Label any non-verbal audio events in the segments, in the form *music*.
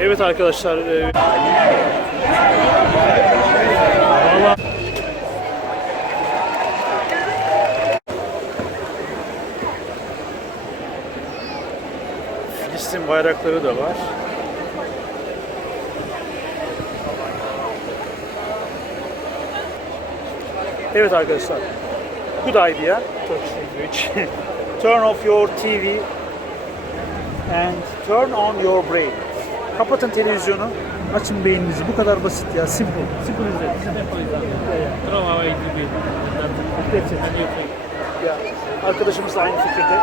Evet arkadaşlar. E, Valla Filistin bayrakları da var. Evet arkadaşlar. Good idea. Turkish language. *laughs* turn off your TV and turn on your brain. Kapatın televizyonu, açın beyninizi. Bu kadar basit ya. Simple. Simple is that. Throw away the bill. That's it. Ya, arkadaşımız da aynı fikirde.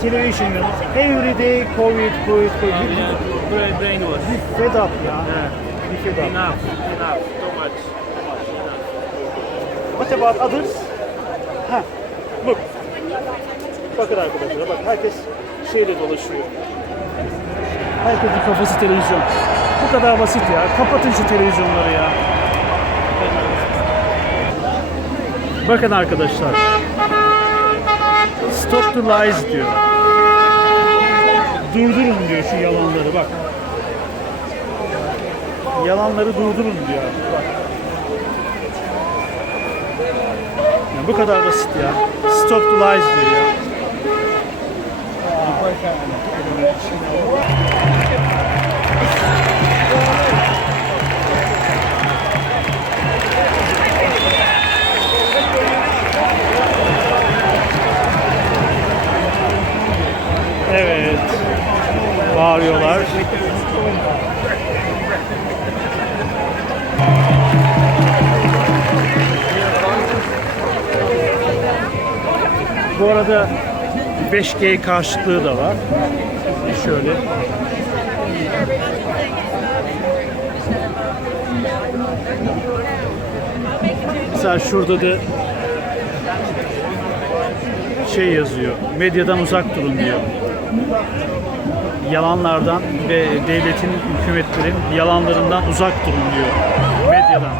Television, you know, every day Covid, Covid, Covid. Yeah, brain, brainwash. Bir fed up ya. Yeah. Bir fed up. Enough, enough, too much. What about others? Ha, look. Bakın arkadaşlar, bak herkes şeyle dolaşıyor. Herkesin kafası televizyon. Bu kadar basit ya. Kapatın şu televizyonları ya. Bakın arkadaşlar. Stop the lies diyor. Durdurun diyor şu yalanları bak. Yalanları durdurun diyor. Bak. Ya bu kadar basit ya. Stop the lies diyor ya. Evet. Bağırıyorlar. Bu arada 5G karşılığı da var. Şöyle. Mesela şurada da şey yazıyor. Medyadan uzak durun diyor. Yalanlardan ve devletin, hükümetlerin yalanlarından uzak durun diyor. Medyadan.